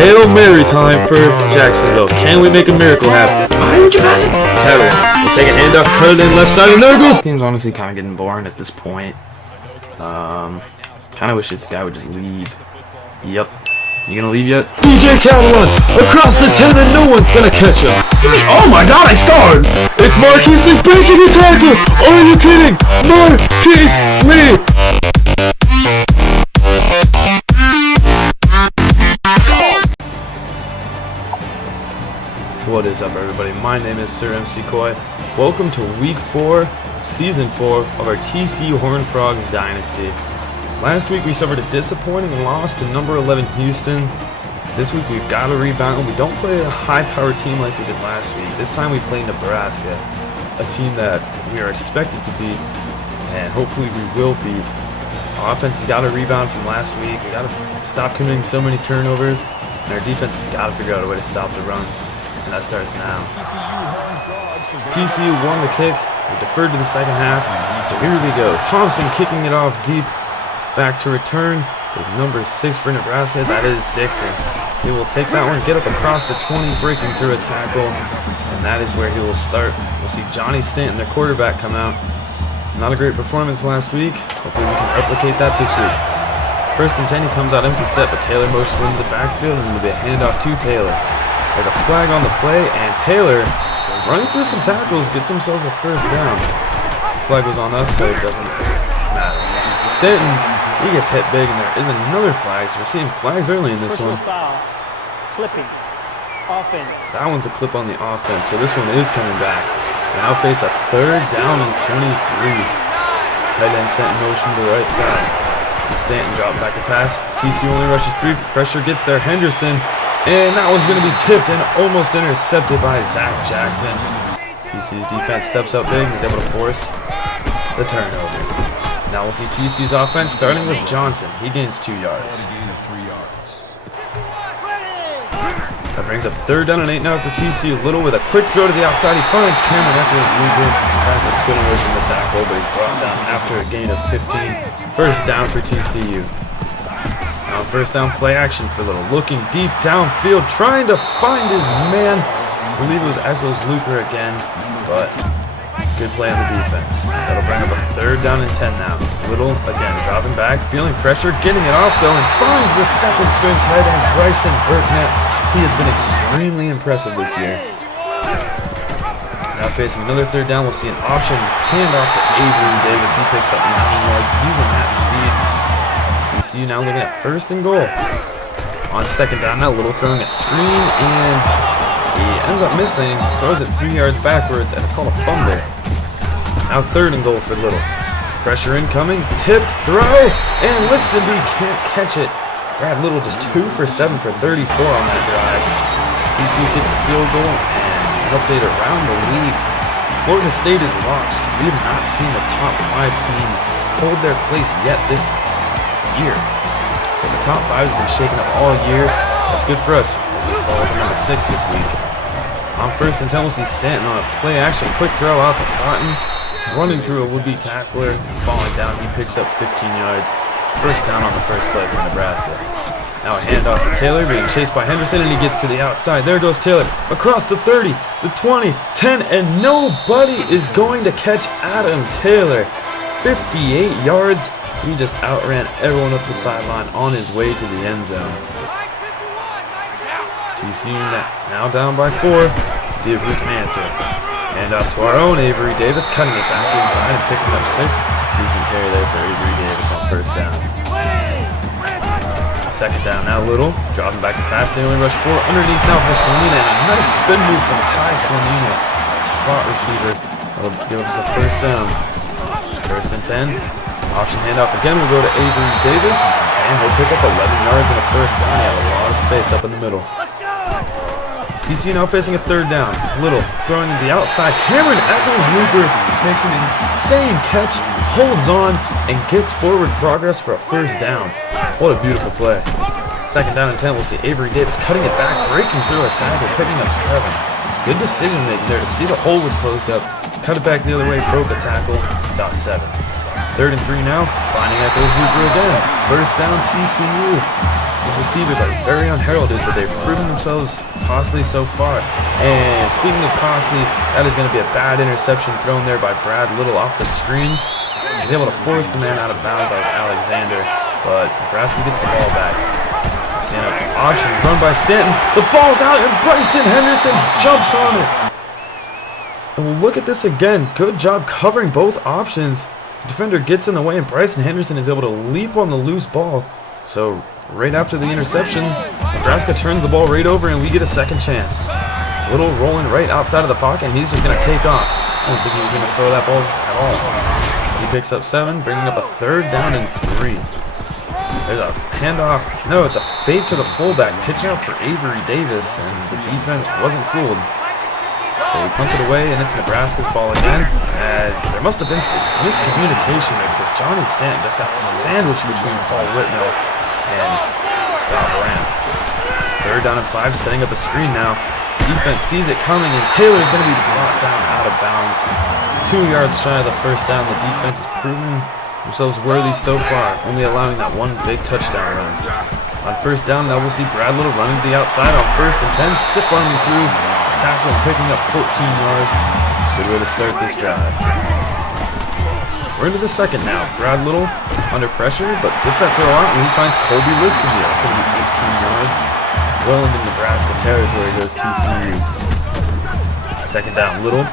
Hail Mary time for Jacksonville. Can we make a miracle happen? Why would you pass it? Catalan. We'll take a handoff, cut it in left side, and there it goes. This game's honestly kind of getting boring at this point. Kind of wish this guy would just leave. Yep. You gonna leave yet? DJ Catalan across the 10 and no one's gonna catch him. Oh my god, I scored! It's Marquise Lee breaking the tackle! Are you kidding? Marquise Lee! What is up, everybody? My name is SirEmCeeCoy. Welcome to Week 4, Season 4 of our TCU Horned Frogs Dynasty. Last week we suffered a disappointing loss to number 11 Houston. This week we've got to rebound. We don't play a high-powered team like we did last week. This time we play Nebraska, a team that we are expected to beat, and hopefully we will beat. Our offense has got to rebound from last week. We got to stop committing so many turnovers, and our defense has got to figure out a way to stop the run. And that starts now. TCU won the kick. We deferred to the second half. So here we go. Thompson kicking it off deep. Back to return is number 6 for Nebraska. That is Dixon. He will take that one, get up across the 20, breaking through a tackle. And that is where he will start. We'll see Johnny Stanton, their quarterback, come out. Not a great performance last week. Hopefully we can replicate that this week. First and 10, he comes out empty set, but Taylor motions into the backfield, and it'll be a handoff to Taylor. There's a flag on the play, and Taylor, running through some tackles, gets himself a first down. Flag was on us, so it doesn't matter. Stanton, he gets hit big, and there is another flag, so we're seeing flags early in this one. Foul. Clipping. Offense. That one's a clip on the offense, so this one is coming back. We now face a third down and 23. Tight end sent in motion to the right side. Stanton dropped back to pass. TCU only rushes 3. Pressure gets there. Henderson. And that one's going to be tipped and almost intercepted by Zach Jackson. TCU's defense steps up big and is able to force the turnover. Now we'll see TCU's offense starting with Johnson. He gains 2 yards. That brings up third down and 8 now for TCU. Little with a quick throw to the outside. He finds Cameron Echols-Luker. Tries to spin away from the tackle, but he's brought down after a gain of 15. First down for TCU. Now first down play action for Little. Looking deep downfield, trying to find his man. I believe it was Echols-Luker again, but good play on the defense. That'll bring up a third down and 10 now. Little, again, dropping back, feeling pressure, getting it off though, and finds the second string tight end, Bryson Burknett. He has been extremely impressive this year. Now facing another third down, we'll see an option handoff to Avery Davis. He picks up 9 yards using that speed. TCU now looking at first and goal. On second down, now Little throwing a screen, and he ends up missing, throws it 3 yards backwards, and it's called a fumble. Now third and goal for Little. Pressure incoming, tipped, throw, and Listenby can't catch it. Brad Little just 2 for 7 for 34 on that drive. TCU gets a field goal, and an update around the league. Florida State is lost. We have not seen the top 5 team hold their place yet this year. So the top 5 has been shaken up all year. That's good for us as we fall to number 6 this week. On first and 10, we'll see Stanton on a play action. Quick throw out to Cotton. Running through a would-be tackler. Falling down, he picks up 15 yards. First down on the first play for Nebraska. Now a handoff to Taylor, being chased by Henderson, and he gets to the outside. There goes Taylor. Across the 30, the 20, 10, and nobody is going to catch Adam Taylor. 58 yards. He just outran everyone up the sideline on his way to the end zone. TCU now down by 4. Let's see if we can answer. Hand off to our own Avery Davis, cutting it back inside and picking up 6. Decent carry there for Avery Davis on first down. Second down now Little, dropping back to pass. They only rush 4 underneath now for Slanina, and a nice spin move from Ty Slanina, slot receiver. That'll give us a first down. First and 10. Option handoff again. We'll go to Avery Davis, and he'll pick up 11 yards and a first down. He had a lot of space up in the middle. TCU now facing a third down. Little throwing to the outside. Cameron Echols-Luker makes an insane catch, holds on, and gets forward progress for a first down. What a beautiful play. Second down and 10, we'll see Avery Davis cutting it back, breaking through a tackle, picking up 7. Good decision making there to see the hole was closed up. Cut it back the other way, broke a tackle, got 7. Third and 3 now, finding Echols-Luker again. First down TCU. These receivers are very unheralded, but they've proven themselves costly so far. And speaking of costly, that is going to be a bad interception thrown there by Brad Little off the screen. He's able to force the man out of bounds. That was Alexander, but Nebraska gets the ball back. Seeing an option run by Stanton. The ball's out, and Bryson Henderson jumps on it. And we'll look at this again. Good job covering both options. The defender gets in the way, and Bryson Henderson is able to leap on the loose ball. So right after the interception, Nebraska turns the ball right over, and we get a second chance. Little rolling right outside of the pocket, and he's just going to take off. I don't think he was going to throw that ball at all. He picks up 7, bringing up a 3rd down and 3. There's a handoff. No, it's a fake to the fullback, pitching out for Avery Davis, and the defense wasn't fooled. So we punt it away, and it's Nebraska's ball again, as there must have been some miscommunication there because Johnny Stanton just got sandwiched between Paul Whitmell and Scott Brandt. 3rd down and 5, setting up a screen now. Defense sees it coming, and Taylor's going to be brought down out of bounds. 2 yards shy of the 1st down. The defense has proven themselves worthy so far, only allowing that one big touchdown run. On 1st down, now we'll see Brad Little running to the outside on 1st and 10, stiff arming through, tackle and picking up 14 yards. Good way to start this drive. We're into the 2nd now. Brad Little under pressure, but gets that throw out, and he finds Colby Liston here. That's going to be 18 yards. Well into Nebraska territory goes TCU. 2nd down, Little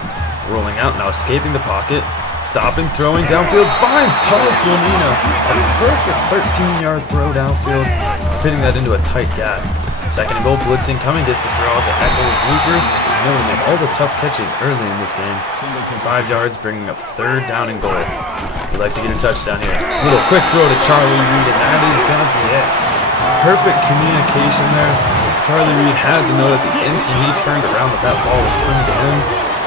rolling out, now escaping the pocket. Stopping, throwing downfield, finds Thomas Lamina. A perfect 13-yard throw downfield, fitting that into a tight gap. 2nd and goal, blitzing coming, gets the throw out to Eccles Looper. He's known to make all the tough catches early in this game. 5 yards, bringing up 3rd down and goal. We'd like to get a touchdown here. Little quick throw to Charlie Reed, and that is going to be it. Perfect communication there. Charlie Reed had to know that the instant he turned around that ball was coming to him.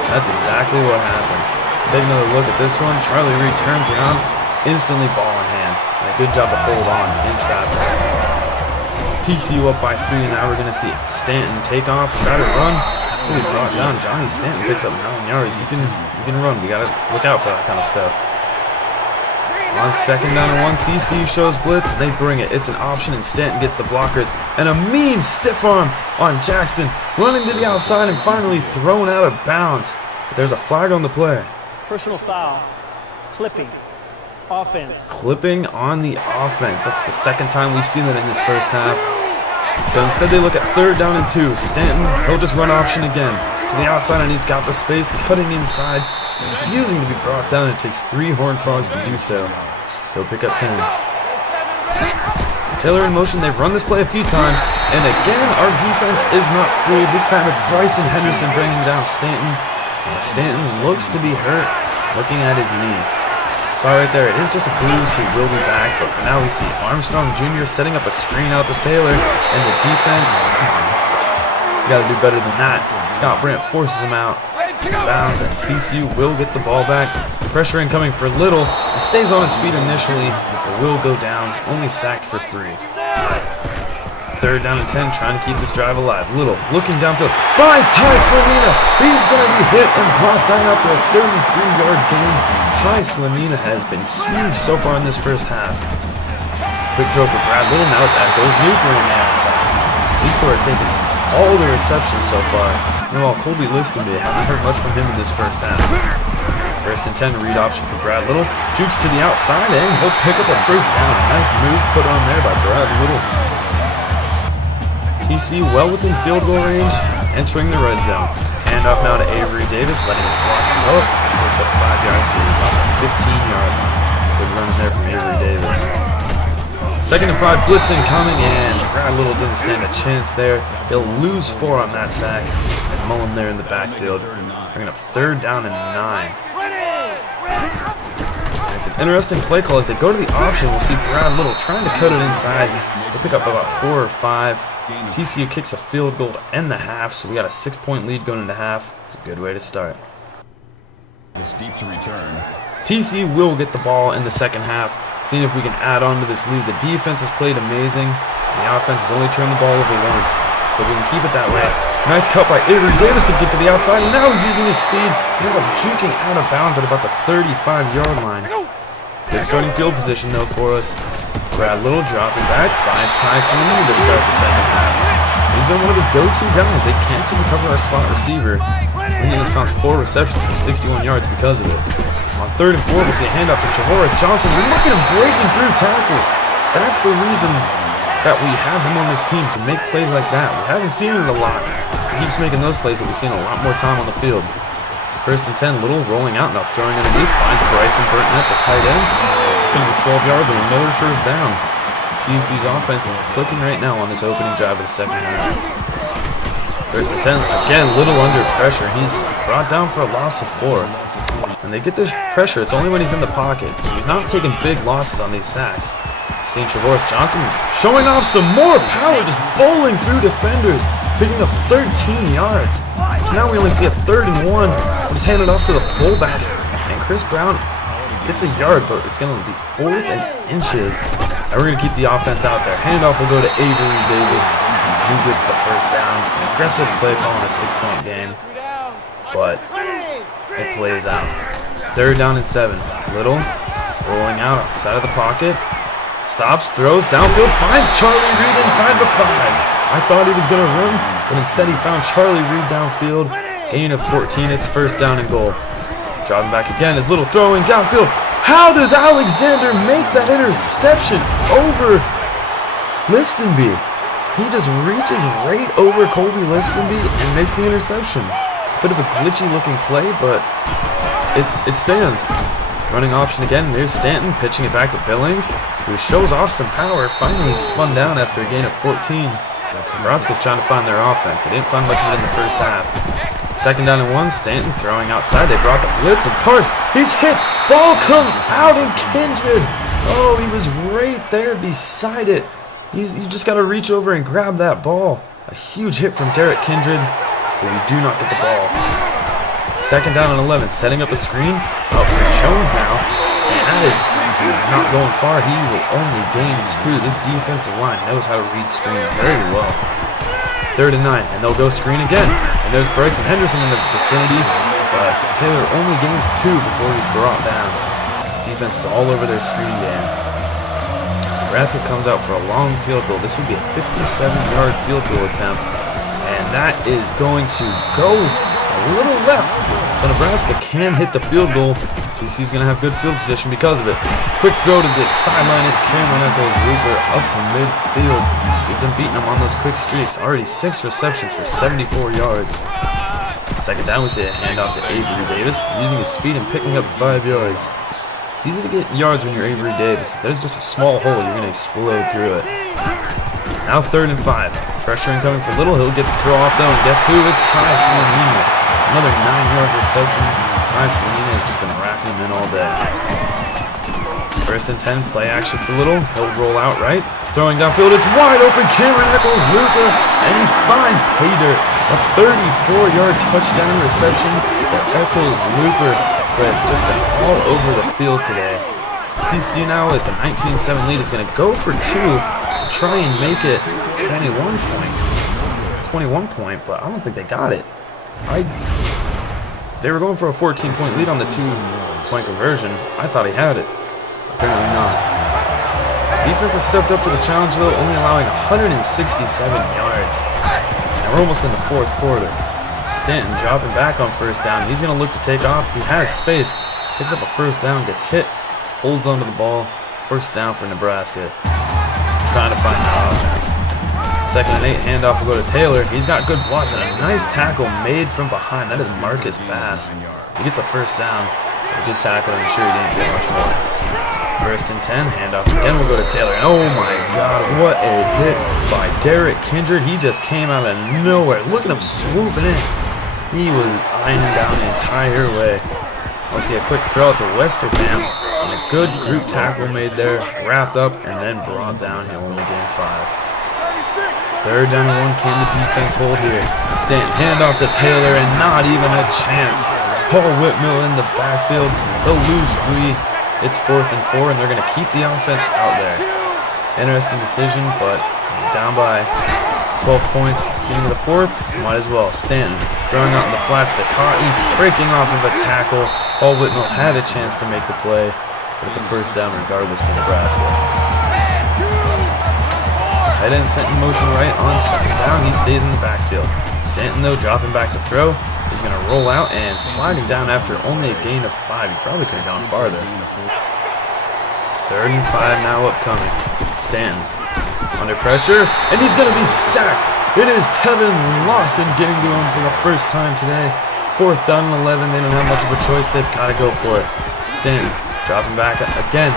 That's exactly what happened. Take another look at this one. Charlie Reed turns around, instantly ball in hand. And a good job to hold on in traffic. TCU up by 3, and now we're going to see Stanton take off, try to run. Really brought down. Johnny Stanton picks up 9 yards. He can run. We got to look out for that kind of stuff. On 2nd down and 1, TCU shows blitz, and they bring it. It's an option, and Stanton gets the blockers. And a mean stiff arm on Jackson, running to the outside and finally thrown out of bounds. But there's a flag on the play. Personal foul. Clipping. Offense. Clipping on the offense. That's the 2nd time we've seen that in this 1st half. So instead they look at 3rd down and 2. Stanton, he'll just run option again. To the outside, and he's got the space, cutting inside. Refusing to be brought down. It takes 3 Horned Frogs to do so. He'll pick up 10. Taylor in motion. They've run this play a few times. And again, our defense is not fooled. This time it's Bryson Henderson bringing down Stanton. And Stanton looks to be hurt, looking at his knee. Sorry right there, it is just a bruise. He will be back, but for now we see Armstrong Jr. setting up a screen out to Taylor, and the defense, you gotta do better than that. Scott Brandt forces him out, bounds, and TCU will get the ball back. Pressure incoming for Little. He stays on his feet initially, but will go down, only sacked for 3. 3rd down and 10, trying to keep this drive alive. Little looking downfield, finds Ty Slamina. He's going to be hit and brought down after a 33-yard gain. Ty Slamina has been huge so far in this 1st half. Quick throw for Brad Little. Now it's Eccles Looper on the outside. These 2 are taking all the receptions so far. Meanwhile, Colby Liston, we haven't heard much from him in this 1st half. 1st and 10, read option for Brad Little. Jukes to the outside, and he'll pick up a 1st down. Nice move put on there by Brad Little. TCU well within field goal range, entering the red zone. Handoff now to Avery Davis, letting his blocks go. Picks up 5 yards to about the 15-yard. Good run in there from Avery Davis. 2nd and 5, blitzing coming, and Brad Little didn't stand a chance there. He'll lose 4 on that sack. And Mullen there in the backfield, bringing up 3rd down and 9. And it's an interesting play call as they go to the option. We'll see Brad Little trying to cut it inside. They pick up about 4 or 5. TCU kicks a field goal to end the half, so we got a 6-point lead going into half. It's a good way to start. It's deep to return. TCU will get the ball in the 2nd half, seeing if we can add on to this lead. The defense has played amazing, and the offense has only turned the ball over once. So if we can keep it that way. Nice cut by Avery Davis to get to the outside, and now he's using his speed. He ends up juking out of bounds at about the 35-yard line. Good starting field position, though, for us. Brad Little dropping back, finds Tyson Lee to start the second half. He's been one of his go-to guys. They can't seem to cover our slot receiver. Sliney has found 4 receptions for 61 yards because of it. On 3rd and 4, we'll see a handoff to Chavoris Johnson. And look at him breaking through tackles. That's the reason that we have him on this team, to make plays like that. We haven't seen it a lot. He keeps making those plays, but we've seen a lot more time on the field. 1st and 10, Little rolling out, now throwing underneath, finds Bryson Burton at the tight end. It's going to be 12 yards and another first down. TCU's offense is clicking right now on this opening drive of the second half. 1st and 10, again, Little under pressure. He's brought down for a loss of 4. When they get this pressure, it's only when he's in the pocket, so he's not taking big losses on these sacks. Seeing Chavoris Johnson showing off some more power, just bowling through defenders, picking up 13 yards. So now we only see a 3rd and 1. We'll just hand it off to the fullback, and Chris Brown gets a yard, but it's going to be 4th and inches. And we're going to keep the offense out there. Handoff will go to Avery Davis, who gets the first down. An aggressive play call in a 6-point game, but it plays out. 3rd down and 7. Little rolling out outside of the pocket. Stops, throws, downfield, finds Charlie Reed inside the 5. I thought he was going to run, but instead he found Charlie Reed downfield. Gain of 14, it's 1st down and goal. Driving back again is Little throwing downfield. How does Alexander make that interception over Listenby? He just reaches right over Colby Listenby and makes the interception. Bit of a glitchy looking play, but it stands. Running option again, there's Stanton pitching it back to Billings, who shows off some power, finally spun down after a gain of 14. Nebraska's trying to find their offense. They didn't find much of it in the first half. 2nd down and 1, Stanton throwing outside. They brought the blitz and Parse. He's hit. Ball comes out and Kindred. Oh, he was right there beside it. You just got to reach over and grab that ball. A huge hit from Derek Kindred, but we do not get the ball. 2nd down and 11, setting up a screen. Out for Jones now. And that is not going far. He will only gain 2. This defensive line knows how to read screens very well. 3rd and 9, and they'll go screen again. And there's Bryson Henderson in the vicinity, but Taylor only gains 2 before he's brought down. His defense is all over their screen game. Nebraska comes out for a long field goal. This would be a 57-yard field goal attempt, and that is going to go a little left. So Nebraska can hit the field goal. TCU's going to have good field position because of it. Quick throw to the sideline. It's Cameron Echols-Luper up to midfield. He's been beating them on those quick streaks. Already 6 receptions for 74 yards. 2nd down, we see a handoff to Avery Davis, using his speed and picking up 5 yards. It's easy to get yards when you're Avery Davis. If there's just a small hole, you're going to explode through it. Now 3rd and 5. Pressure incoming for Little. He'll get the throw off though, and guess who? It's Ty Slanina. Another 9-yard reception. Ty Slanina has just been racking them in all day. 1st and 10, play action for Little. He'll roll out right. Throwing downfield, it's wide open. Cameron Echols-Luper, and he finds Pater. A 34-yard touchdown reception for Echols-Luper, but it's just been all over the field today. TCU now with the 19-7 lead is going to go for 2 to try and make it 21 point, but I don't think they got it. They were going for a 14-point lead on the 2-point conversion. I thought he had it. Apparently not. Defense has stepped up to the challenge though, only allowing 167 yards. And we're almost in the 4th quarter. Stanton dropping back on 1st down. He's going to look to take off. He has space. Picks up a 1st down, gets hit, holds onto the ball. 1st down for Nebraska. Trying to find that offense. 2nd and 8, handoff will go to Taylor. He's got good blocks and a nice tackle made from behind. That is Marcus Bass. He gets a 1st down. A good tackle, I'm sure he didn't get much more. 1st and 10, handoff again will go to Taylor. And oh my God, what a hit by Derek Kindred. He just came out of nowhere. Look at him swooping in. He was eyeing him down the entire way. We'll see a quick throw out to Westerkamp. And a good group tackle made there, wrapped up, and then brought down. He'll only gain 5. 3rd down and 1, can the defense hold here? Stanton handoff to Taylor, and not even a chance. Paul Whitmill in the backfield. They'll lose 3. It's 4th and 4, and they're going to keep the offense out there. Interesting decision, but down by 12 points. Beginning of the 4th, might as well. Stanton throwing out in the flats to Cotton, breaking off of a tackle. Paul Whitmill had a chance to make the play, but it's a 1st down regardless for Nebraska. Tight end sent in motion right on second down. He stays in the backfield. Stanton, though, dropping back to throw. He's going to roll out and sliding down after only a gain of 5. He probably could have gone farther. 3rd and 5 now upcoming. Stanton under pressure, and he's going to be sacked. It is Tevin Lawson getting to him for the first time today. 4th down and 11. They don't have much of a choice. They've got to go for it. Stanton dropping back again.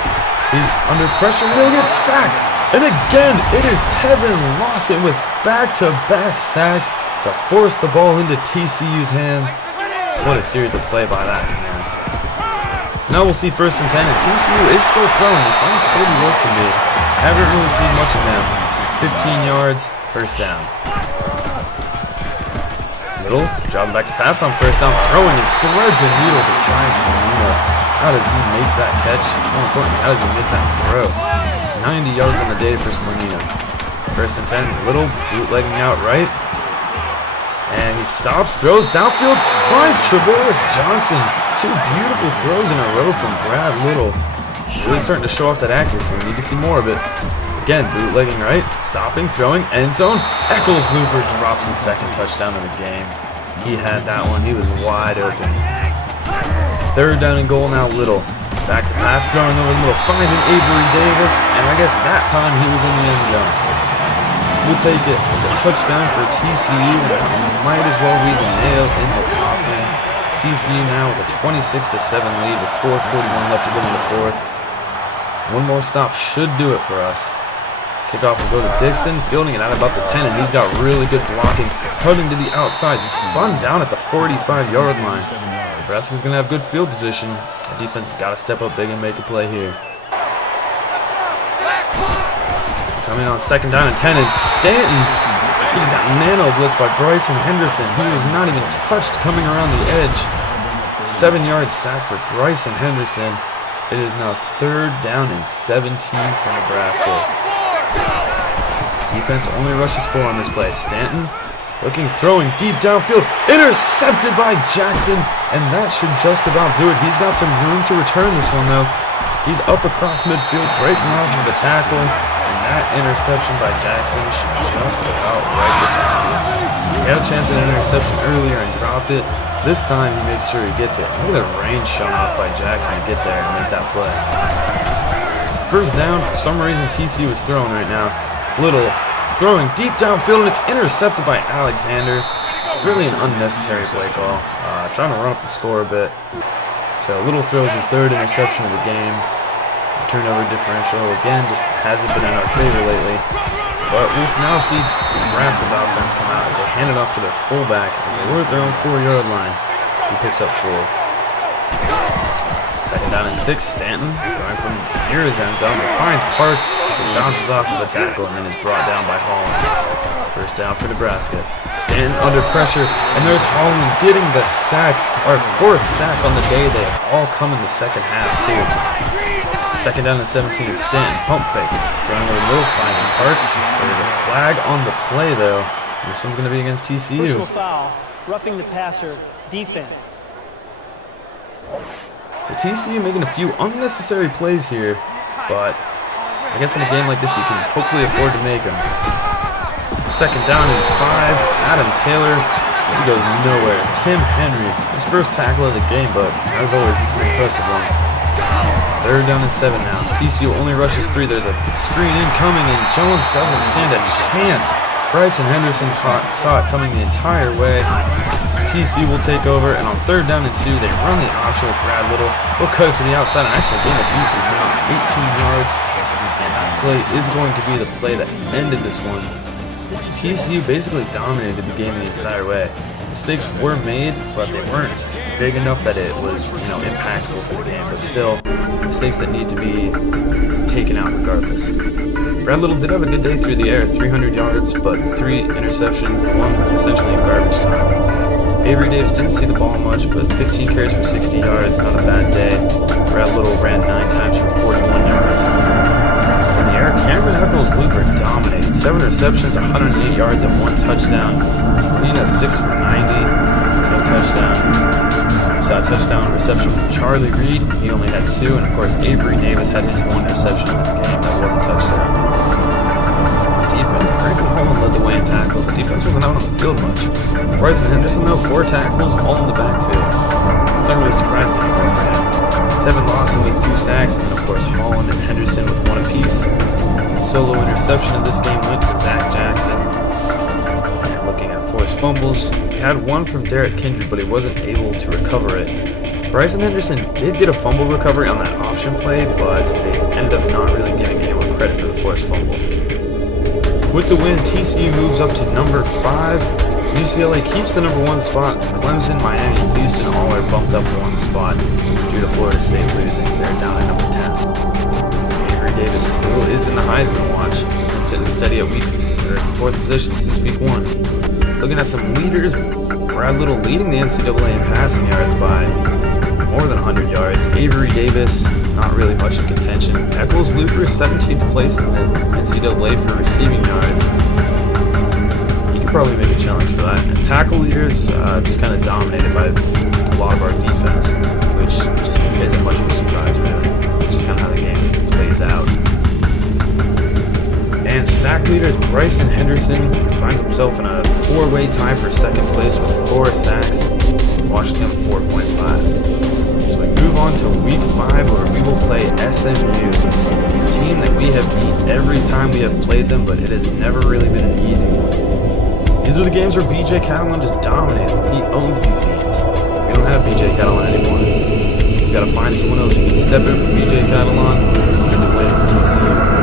He's under pressure, and he'll get sacked. And again, it is Tevin Lawson with back-to-back sacks to force the ball into TCU's hand. What a series of play by that man. So now we'll see 1st and 10, and TCU is still throwing. He finds Cody Wilson to me. Haven't really seen much of him. 15 yards, 1st down. Little, dropping back to pass on 1st down, throwing and threads a needle to Ty Salina. How does he make that catch? More importantly, how does he make that throw? 90 yards on the day for Salina. 1st and 10, Little, bootlegging out right. And he stops, throws downfield, finds Travis Johnson. 2 beautiful throws in a row from Brad Little. Really starting to show off that accuracy. We need to see more of it. Again, bootlegging right, stopping, throwing, end zone. Eccles Looper drops his 2nd touchdown of the game. He had that one. He was wide open. 3rd down and goal now, Little. Back to pass, throwing over Little, finding Avery Davis, and I guess that time he was in the end zone. We'll take it. It's a touchdown for TCU, and it might as well be the nail in the coffin. TCU now with a 26-7 lead with 4:41 left to go in the 4th. One more stop should do it for us. Kickoff will go to Dixon, fielding it at about the 10, and he's got really good blocking. Cutting to the outside, spun down at the 45-yard line. Nebraska's going to have good field position. The defense has got to step up big and make a play here. Coming on 2nd down and 10, and Stanton, he just got nano blitzed by Bryson Henderson. He was not even touched coming around the edge. 7-yard sack for Bryson Henderson. It is now 3rd down and 17 for Nebraska. Defense only rushes 4 on this play. Stanton looking, throwing deep downfield, intercepted by Jackson, and that should just about do it. He's got some room to return this one though. He's up across midfield, breaking off of the tackle, and that interception by Jackson should just about right this one. He had a chance at an interception earlier and dropped it. This time he makes sure he gets it. Look at the range shown off by Jackson to get there and make that play. So 1st down, for some reason TCU is throwing right now. Little throwing deep downfield, and it's intercepted by Alexander. Really an unnecessary play call. Trying to run up the score a bit. So Little throws his 3rd interception of the game. The turnover differential again just hasn't been in our favor lately. But we'll now see Nebraska's offense come out as they hand it off to their fullback as they were at their own 4-yard line. He picks up 4. 2nd down and 6, Stanton throwing from near his end zone, but finds Parks, who bounces off of the tackle and then is brought down by Holland. 1st down for Nebraska. Stanton under pressure, and there's Holland getting the sack. Our 4th sack on the day. They have all come in the 2nd half too. 2nd down and 17, Stanton pump fake, throwing over the middle, finding Parks. There is a flag on the play though. This one's going to be against TCU. Personal foul, roughing the passer, defense. So TCU making a few unnecessary plays here, but I guess in a game like this you can hopefully afford to make them. 2nd down and 5, Adam Taylor, he goes nowhere. Tim Henry, his 1st tackle of the game, but as always, it's an impressive one. 3rd down and 7 now. TCU only rushes 3. There's a screen incoming, and Jones doesn't stand a chance. Bryson Henderson saw it coming the entire way. TCU will take over, and on 3rd down and 2, they run the option with Brad Little. We'll cut it to the outside and actually gain a decent amount, 18 yards. And that play is going to be the play that ended this one. TCU basically dominated the game the entire way. Mistakes were made, but they weren't big enough that it was, impactful for the game. But still, mistakes that need to be taken out regardless. Brad Little did have a good day through the air, 300 yards, but 3 interceptions, 1 essentially in garbage time. Avery Davis didn't see the ball much, but 15 carries for 60 yards, not a bad day. Brad Little ran 9 times for 41 yards. In the air, Cameron Eccles-Looper dominated. 7 receptions, 108 yards, and 1 touchdown. Salina 6 for 90, no touchdown. Saw a touchdown reception from Charlie Reed. He only had 2, and of course Avery Davis had his 1 reception in this game. That was a touchdown. Defense Franklin Holland led the way in tackles. The defense wasn't out on the field much. Bryson Henderson, though, 4 tackles, all in the backfield. It's not really surprising anymore for him. Tevin Lawson with 2 sacks, and then, of course, Holland and Henderson with 1 apiece. The solo interception of this game went to Zach Jackson. And looking at forced fumbles, we had 1 from Derek Kindred, but he wasn't able to recover it. Bryson Henderson did get a fumble recovery on that option play, but they ended up not really giving anyone credit for the forced fumble. With the win, TCU moves up to number 5. UCLA keeps the number 1 spot. Clemson, Miami, and Houston all are bumped up 1 spot due to Florida State losing. They're down at number 10. Avery Davis still is in the Heisman watch and sitting steady at 4th position since week 1. Looking at some leaders, Brad Little leading the NCAA in passing yards by more than 100 yards. Avery Davis, not really much in contention. Eccles Luker, 17th place in the NCAA for receiving yards. He could probably make a challenge for that. And tackle leaders, just kind of dominated by a lot of our defense, which just isn't much of a surprise, really. It's just kind of how the game plays out. And sack leaders, Bryson Henderson finds himself in a 4-way tie for 2nd place with 4 sacks. Washington with 4.5. So we move on to week 5, where we will play SMU, a team that we have beat every time we have played them, but it has never really been an easy one. These are the games where BJ Catalan just dominated. He owned these games. We don't have BJ Catalan anymore. We've got to find someone else who can step in for BJ Catalan and win for TCU.